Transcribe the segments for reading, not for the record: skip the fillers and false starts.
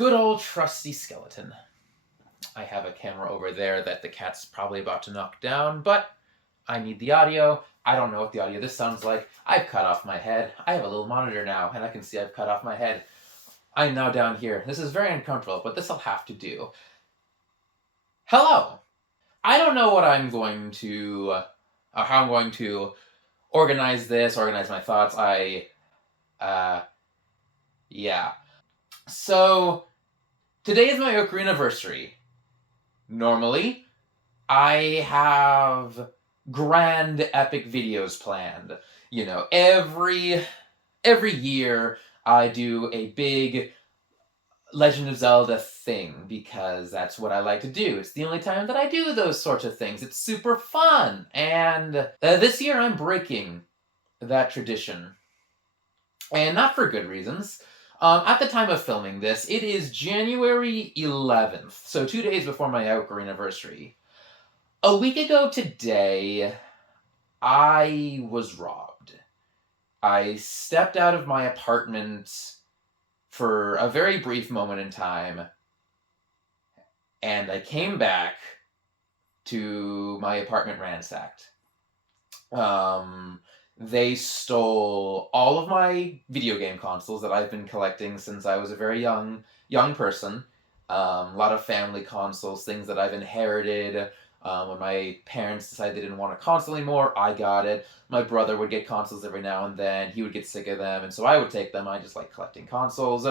good old trusty skeleton. I have a camera over there that the cat's probably about to knock down, but I need the audio. I don't know what the audio of this sounds like. I've cut off my head. I have a little monitor now, and I can see I've cut off my head. I'm now down here. This is very uncomfortable, but this will have to do. Hello! I don't know what I'm going to, how I'm going to organize this, organize my thoughts. Yeah. So, today is my ocarina anniversary. Normally, I have grand epic videos planned. You know, every year I do a big Legend of Zelda thing because that's what I like to do. It's the only time that I do those sorts of things. It's super fun. And this year I'm breaking that tradition. And not for good reasons. At the time of filming this, it is January 11th, so 2 days before my ocarina anniversary. A week ago today, I was robbed. I stepped out of my apartment for a very brief moment in time, and I came back to my apartment ransacked. They stole all of my video game consoles that I've been collecting since I was a very young person. A lot of family consoles, things that I've inherited. When my parents decided they didn't want a console anymore, I got it. My brother would get consoles every now and then. He would get sick of them, and so I would take them. I just like collecting consoles.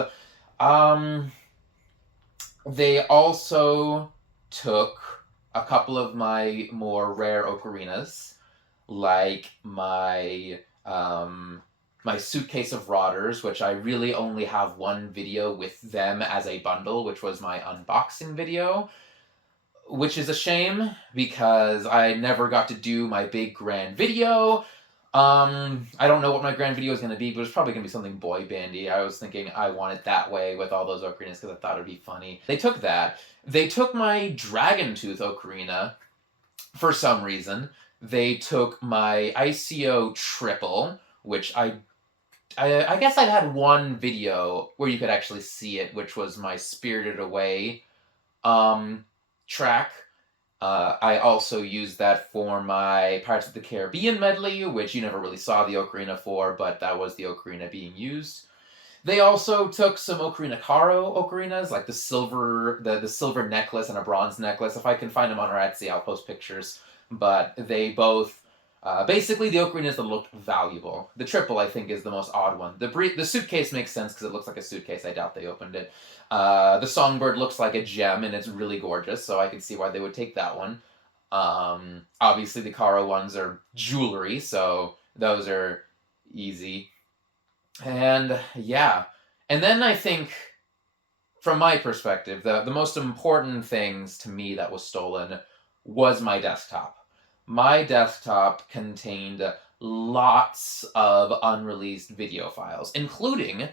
They also took a couple of my more rare ocarinas, like my suitcase of Rotters, which I really only have one video with them as a bundle, which was my unboxing video, which is a shame because I never got to do my big grand video. I don't know what my grand video is going to be, but it's probably going to be something boy bandy. I was thinking I want it that way with all those ocarinas because I thought it would be funny. They took that. They took my Dragon Tooth ocarina for some reason. They took my ICO triple, which I guess I've had one video where you could actually see it, which was my Spirited Away track. I also used that for my Pirates of the Caribbean medley, which you never really saw the ocarina for, but that was the ocarina being used. They also took some Ocarina Caro ocarinas, like the silver necklace and a bronze necklace. If I can find them on our Etsy, I'll post pictures. But they both, basically the ocarinas that looked valuable. The triple, I think, is the most odd one. The suitcase makes sense because it looks like a suitcase. I doubt they opened it. The songbird looks like a gem, and it's really gorgeous, so I can see why they would take that one. Obviously, the Caro ones are jewelry, so those are easy. And, yeah. And then I think, from my perspective, the most important things to me that was stolen was my desktop. My desktop contained lots of unreleased video files, including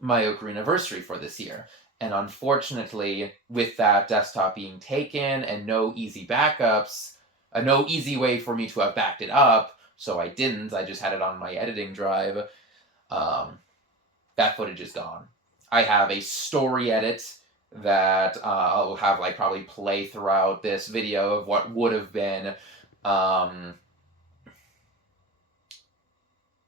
my ocarina anniversary for this year. And unfortunately, with that desktop being taken and no easy backups, no easy way for me to have backed it up, so I didn't. I just had it on my editing drive. That footage is gone. I have a story edit that I'll have probably play throughout this video of what would have been,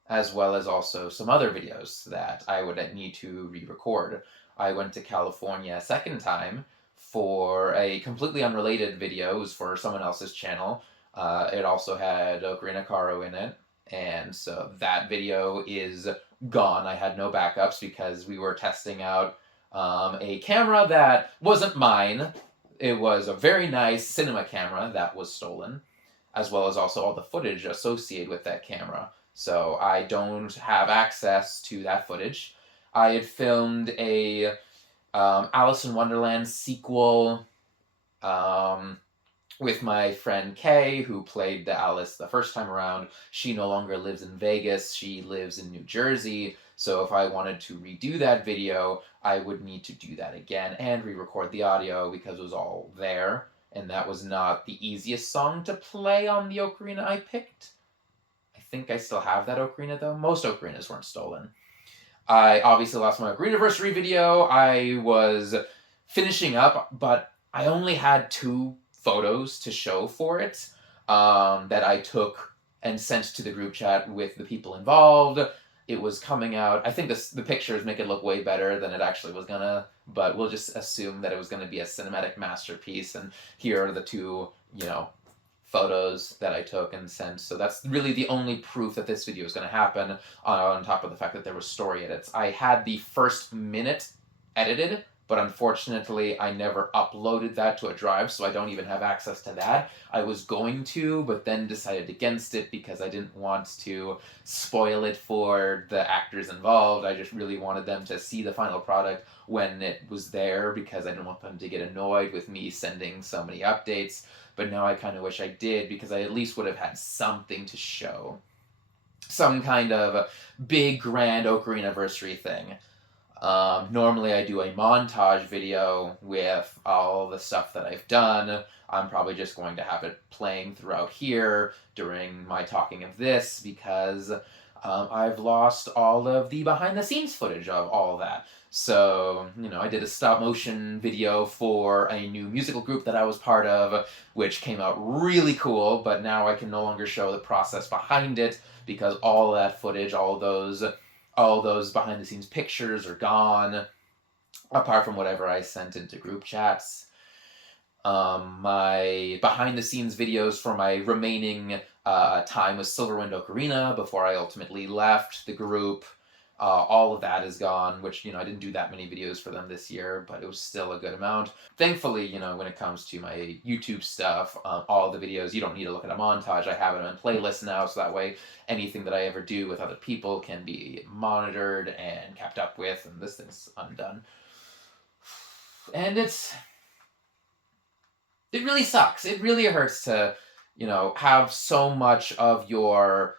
as well as also some other videos that I would need to re-record. I went to California a second time for a completely unrelated video. It was for someone else's channel. It also had Ocarina Caro in it, and so that video is gone. I had no backups because we were testing out a camera that wasn't mine. It was a very nice cinema camera that was stolen, as well as also all the footage associated with that camera. So I don't have access to that footage. I had filmed a Alice in Wonderland sequel with my friend Kay, who played the Alice the first time around. She no longer lives in Vegas. She lives in New Jersey. So if I wanted to redo that video, I would need to do that again and re-record the audio because it was all there. And that was not the easiest song to play on the ocarina I picked. I think I still have that ocarina, though. Most ocarinas weren't stolen. I obviously lost my anniversary video. I was finishing up, but I only had 2 photos to show for it that I took and sent to the group chat with the people involved. It was coming out. I think the pictures make it look way better than it actually was gonna, but we'll just assume that it was gonna be a cinematic masterpiece. And here are the 2, photos that I took and sent. So that's really the only proof that this video is going to happen, on top of the fact that there were story edits. I had the first minute edited, but unfortunately I never uploaded that to a drive, so I don't even have access to that. I was going to, but then decided against it because I didn't want to spoil it for the actors involved. I just really wanted them to see the final product when it was there, because I didn't want them to get annoyed with me sending so many updates. But now I kind of wish I did, because I at least would have had something to show. Some kind of big, grand Ocarina anniversary thing. Normally I do a montage video with all the stuff that I've done. I'm probably just going to have it playing throughout here during my talking of this, because I've lost all of the behind-the-scenes footage of all of that. So, I did a stop-motion video for a new musical group that I was part of, which came out really cool, but now I can no longer show the process behind it, because all that footage, all those behind-the-scenes pictures are gone, apart from whatever I sent into group chats. My behind-the-scenes videos for my remaining time with Silverwind Ocarina before I ultimately left the group, all of that is gone, which, I didn't do that many videos for them this year, but it was still a good amount. Thankfully, when it comes to my YouTube stuff, all the videos, you don't need to look at a montage. I have it on playlists now, so that way anything that I ever do with other people can be monitored and kept up with, and this thing's undone. And it really sucks. It really hurts to, have so much of your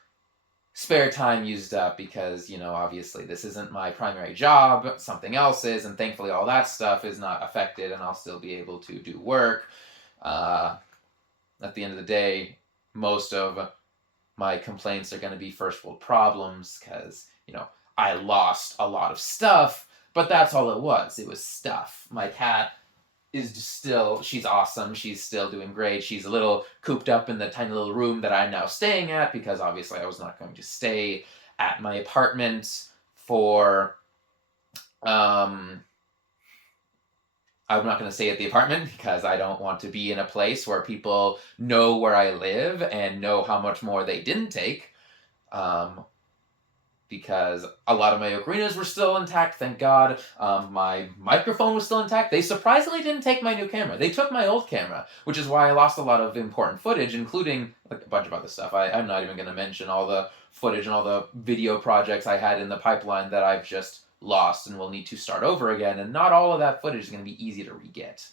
spare time used up, because, obviously this isn't my primary job, something else is, and thankfully all that stuff is not affected, and I'll still be able to do work. At the end of the day, most of my complaints are going to be first world problems, because, I lost a lot of stuff, but that's all it was. It was stuff. My cat is still, she's awesome. She's still doing great. She's a little cooped up in the tiny little room that I'm now staying at, because obviously I was not going to stay at my apartment for, I'm not going to stay at the apartment because I don't want to be in a place where people know where I live and know how much more they didn't take. Because a lot of my ocarinas were still intact, thank God. My microphone was still intact. They surprisingly didn't take my new camera. They took my old camera, which is why I lost a lot of important footage, including a bunch of other stuff. I'm not even going to mention all the footage and all the video projects I had in the pipeline that I've just lost and will need to start over again, and not all of that footage is going to be easy to re-get.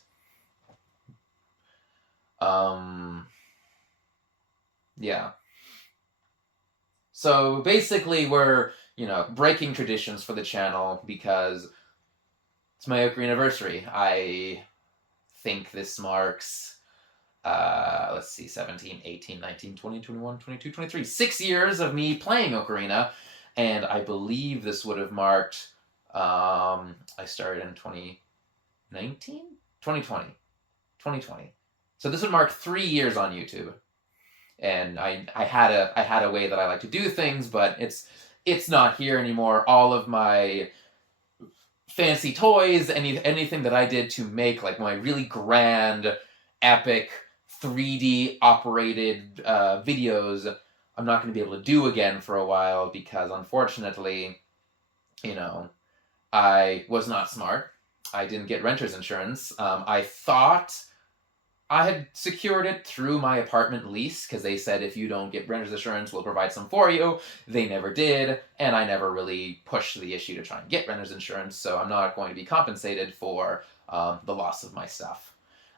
Yeah. So basically we're, breaking traditions for the channel because it's my Ocarina anniversary. I think this marks, let's see, 17, 18, 19, 20, 21, 22, 23, 6 years of me playing Ocarina, and I believe this would have marked, I started in 2019? 2020. So this would mark 3 years on YouTube. And I had a way that I like to do things, but it's not here anymore. All of my fancy toys, anything that I did to make like my really grand, epic 3D operated videos, I'm not going to be able to do again for a while, because unfortunately, I was not smart. I didn't get renter's insurance. I thought I had secured it through my apartment lease, because they said if you don't get renter's insurance, we'll provide some for you. They never did, and I never really pushed the issue to try and get renter's insurance, so I'm not going to be compensated for the loss of my stuff.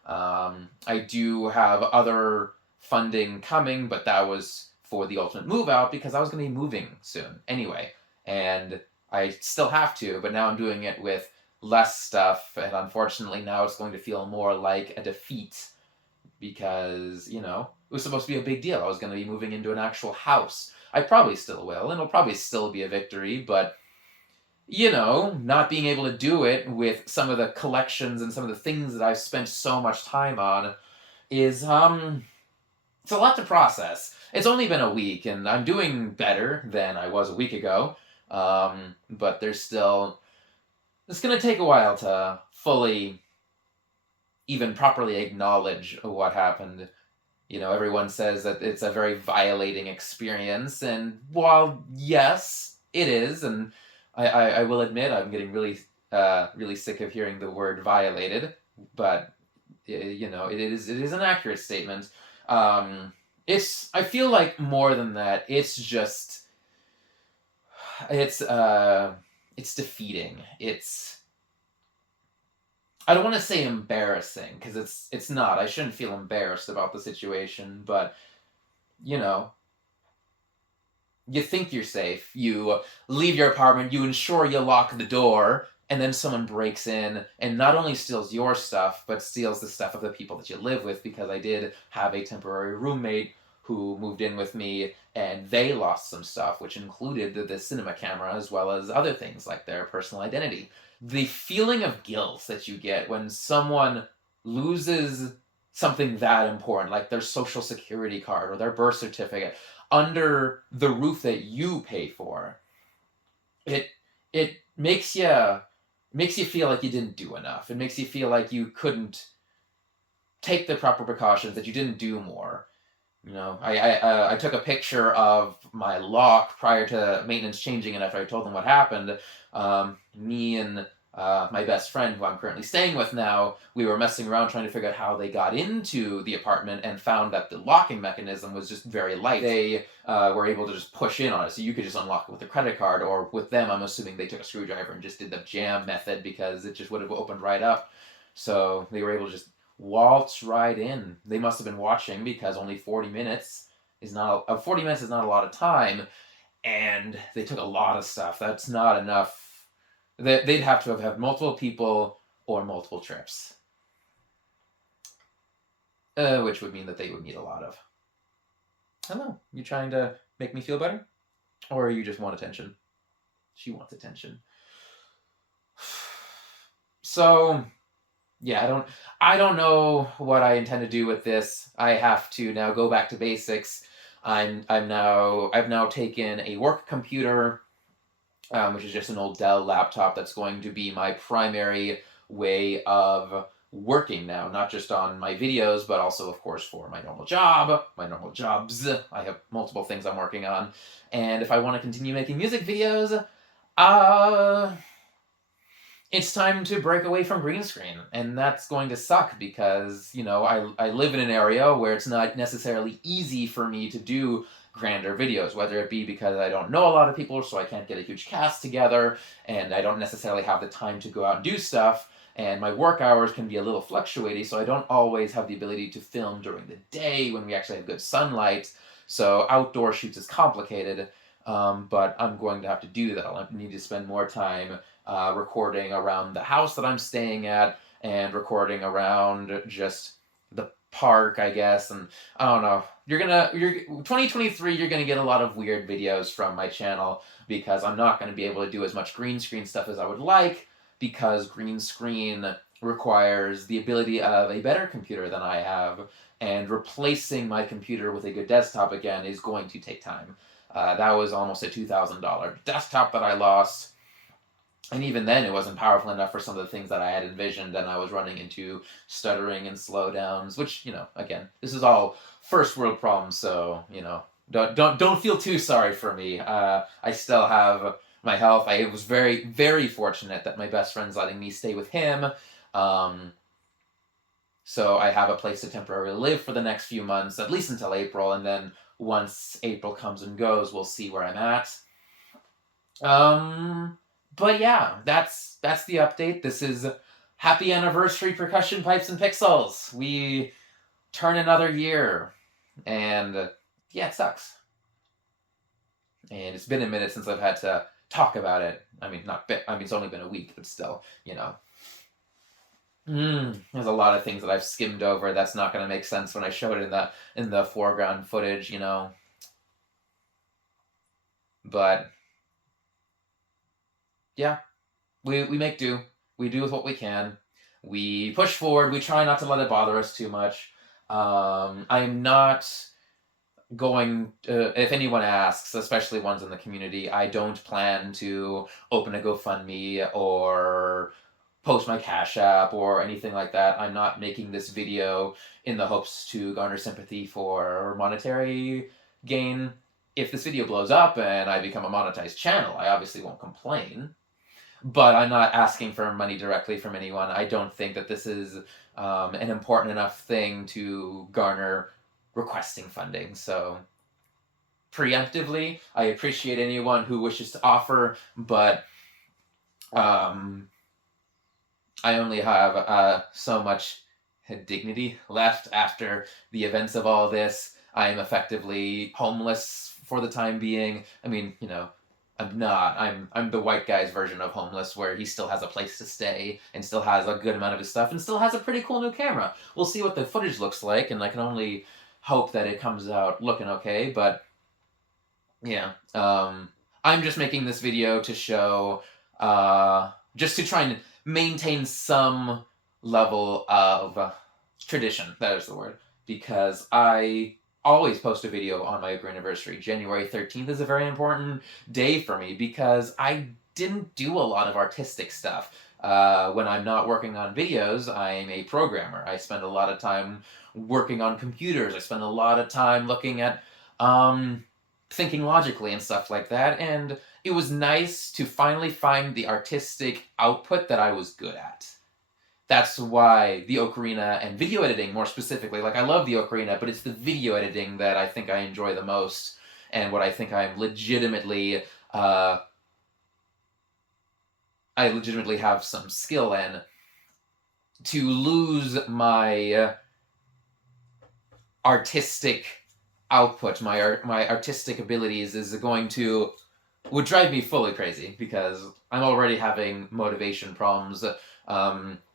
I do have other funding coming, but that was for the ultimate move out, because I was going to be moving soon anyway, and I still have to, but now I'm doing it with less stuff, and unfortunately now it's going to feel more like a defeat, because, it was supposed to be a big deal. I was going to be moving into an actual house. I probably still will, and it'll probably still be a victory, but not being able to do it with some of the collections and some of the things that I've spent so much time on is it's a lot to process. It's only been a week, and I'm doing better than I was a week ago. But it's going to take a while to fully, even properly acknowledge what happened. Everyone says that it's a very violating experience, and while yes, it is, and I will admit I'm getting really sick of hearing the word violated, but it is an accurate statement. I feel like more than that. It's defeating. I don't want to say embarrassing because it's not. I shouldn't feel embarrassed about the situation, but you know, you think you're safe. You leave your apartment, you ensure you lock the door, and then someone breaks in and not only steals your stuff, but steals the stuff of the people that you live with, because I did have a temporary roommate who moved in with me, and they lost some stuff, which included the cinema camera as well as other things like their personal identity. The feeling of guilt that you get when someone loses something that important, like their social security card or their birth certificate, under the roof that you pay for, it makes you feel like you didn't do enough. It makes you feel like you couldn't take the proper precautions, that you didn't do more. I took a picture of my lock prior to maintenance changing it after I told them what happened. Me and my best friend, who I'm currently staying with now, we were messing around trying to figure out how they got into the apartment, and found that the locking mechanism was just very light. They were able to just push in on it, so you could just unlock it with a credit card, or with them, I'm assuming they took a screwdriver and just did the jam method, because it just would have opened right up. So they were able to just waltz right in. They must have been watching, because only 40 minutes is not a lot of time, and they took a lot of stuff. That's not enough. They'd have to have had multiple people or multiple trips, which would mean that they would need a lot of. Hello, you trying to make me feel better, or you just want attention? She wants attention. So yeah, I don't know what I intend to do with this. I have to now go back to basics. I've now taken a work computer, which is just an old Dell laptop that's going to be my primary way of working now, not just on my videos, but also, of course, for my normal jobs. I have multiple things I'm working on, and if I want to continue making music videos, it's time to break away from green screen, and that's going to suck, because I live in an area where it's not necessarily easy for me to do grander videos, whether it be because I don't know a lot of people, so I can't get a huge cast together, and I don't necessarily have the time to go out and do stuff, and my work hours can be a little fluctuating, so I don't always have the ability to film during the day when we actually have good sunlight. So outdoor shoots is complicated, but I'm going to have to do that. I'll need to spend more time recording around the house that I'm staying at, and recording around just the park, I guess. And I don't know. 2023, you're gonna get a lot of weird videos from my channel, because I'm not gonna be able to do as much green screen stuff as I would like, because green screen requires the ability of a better computer than I have, and replacing my computer with a good desktop again is going to take time. That was almost a $2,000 desktop that I lost. And even then, it wasn't powerful enough for some of the things that I had envisioned, and I was running into stuttering and slowdowns, which, again, this is all first world problems, so, don't feel too sorry for me. I still have my health. I was very, very fortunate that my best friend's letting me stay with him. So I have a place to temporarily live for the next few months, at least until April, and then once April comes and goes, we'll see where I'm at. But yeah, that's the update. This is happy anniversary, Percussion Pipes and Pixels. We turn another year, and yeah, it sucks. And it's been a minute since I've had to talk about it. It's only been a week, but still, there's a lot of things that I've skimmed over that's not going to make sense when I show it in the foreground footage, But yeah, we make do. We do with what we can. We push forward. We try not to let it bother us too much. I'm not going if anyone asks, especially ones in the community, I don't plan to open a GoFundMe or post my Cash App or anything like that. I'm not making this video in the hopes to garner sympathy for monetary gain. If this video blows up and I become a monetized channel, I obviously won't complain, but I'm not asking for money directly from anyone. I don't think that this is an important enough thing to garner requesting funding. So preemptively, I appreciate anyone who wishes to offer, but I only have so much dignity left after the events of all this. I am effectively homeless for the time being. I mean, you know, I'm not. I'm the white guy's version of homeless, where he still has a place to stay and still has a good amount of his stuff and still has a pretty cool new camera. We'll see what the footage looks like, and I can only hope that it comes out looking okay. But yeah, I'm just making this video to show, just to try and maintain some level of tradition. That is the word, because I always post a video on my Ocarina anniversary. January 13th is a very important day for me because I didn't do a lot of artistic stuff. When I'm not working on videos, I'm a programmer. I spend a lot of time working on computers. I spend a lot of time looking at thinking logically and stuff like that, and it was nice to finally find the artistic output that I was good at. That's why the ocarina and video editing, more specifically, like I love the ocarina, but it's the video editing that I think I enjoy the most, and what I think I'm legitimately, I legitimately have some skill in. To lose my artistic output, my artistic abilities, is going to would drive me fully crazy, because I'm already having motivation problems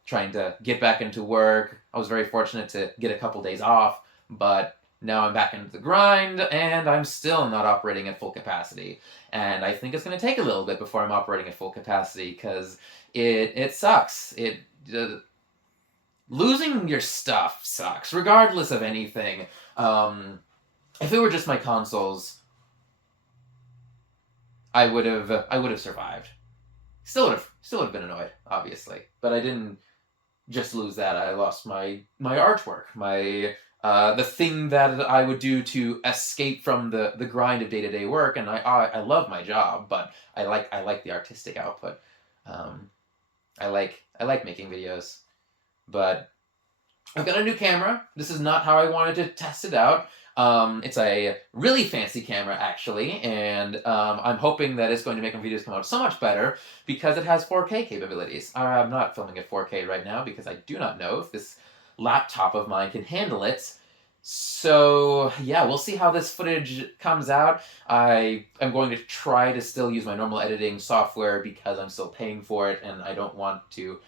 trying to get back into work. I was very fortunate to get a couple days off, but now I'm back into the grind, and I'm still not operating at full capacity. And I think it's going to take a little bit before I'm operating at full capacity, because it sucks. Losing your stuff sucks, regardless of anything. If it were just my consoles, I would have survived. Still would have been annoyed, obviously, but I didn't just lose that. I lost my artwork, my the thing that I would do to escape from the grind of day-to-day work. And I love my job, but I like the artistic output. I like making videos, but I've got a new camera. This is not how I wanted to test it out. It's a really fancy camera, actually, and I'm hoping that it's going to make my videos come out so much better because it has 4K capabilities. I'm not filming at 4K right now because I do not know if this laptop of mine can handle it. So, yeah, we'll see how this footage comes out. I am going to try to still use my normal editing software because I'm still paying for it, and I don't want to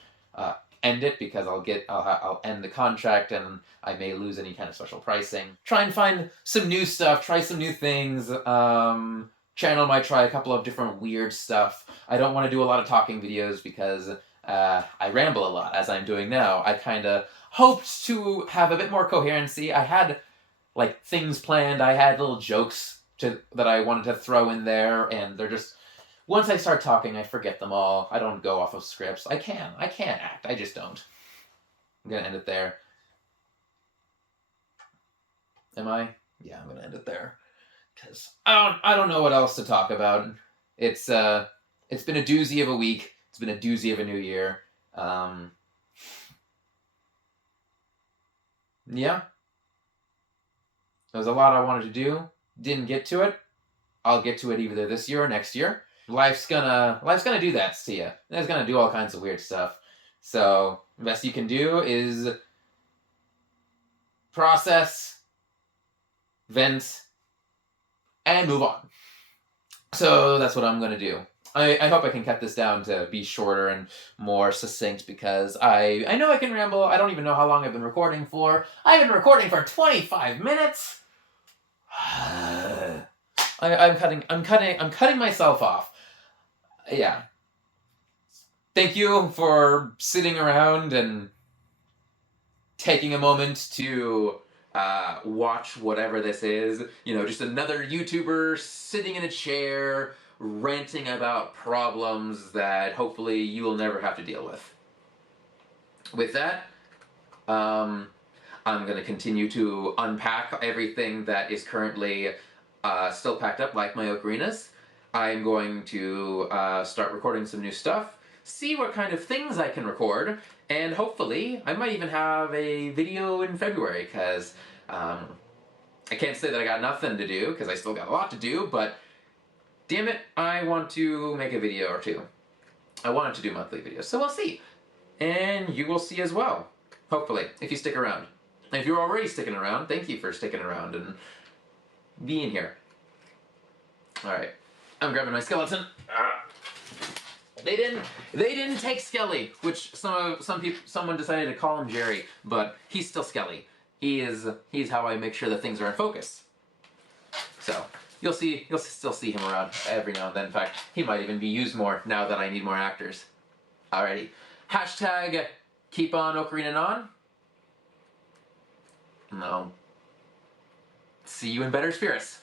end it because I'll end the contract and I may lose any kind of special pricing. Try and find some new stuff, try some new things. Channel might try a couple of different weird stuff. I don't want to do a lot of talking videos because I ramble a lot, as I'm doing now. I kind of hoped to have a bit more coherency. I had like things planned. I had little jokes that I wanted to throw in there, and they're just, once I start talking, I forget them all. I don't go off of scripts. I can act. I just don't. I'm gonna end it there. Am I? Yeah, I'm gonna end it there. Because I don't know what else to talk about. It's been a doozy of a week. It's been a doozy of a new year. Yeah. There was a lot I wanted to do. Didn't get to it. I'll get to it either this year or next year. Life's gonna do that to you. It's gonna do all kinds of weird stuff. So the best you can do is process, vent, and move on. So that's what I'm gonna do. I hope I can cut this down to be shorter and more succinct, because I know I can ramble. I don't even know how long I've been recording for. I've been recording for 25 minutes. I'm cutting myself off. Yeah. thank you for sitting around and taking a moment to watch whatever this is. You know, just another YouTuber sitting in a chair ranting about problems that hopefully you will never have to deal with. With that, I'm going to continue to unpack everything that is currently still packed up, like my ocarinas. I'm going to start recording some new stuff, see what kind of things I can record, and hopefully I might even have a video in February, because I can't say that I got nothing to do, because I still got a lot to do, but damn it, I want to make a video or two. I wanted to do monthly videos, so we'll see. And you will see as well, hopefully, if you stick around. And if you're already sticking around, thank you for sticking around and being here. Alright, I'm grabbing my skeleton. They didn't take Skelly, which someone decided to call him Jerry, but he's still Skelly. He's how I make sure that things are in focus. So you'll still see him around every now and then. In fact, he might even be used more now that I need more actors. Alrighty. Hashtag keep on ocarina on. No. See you in better spirits.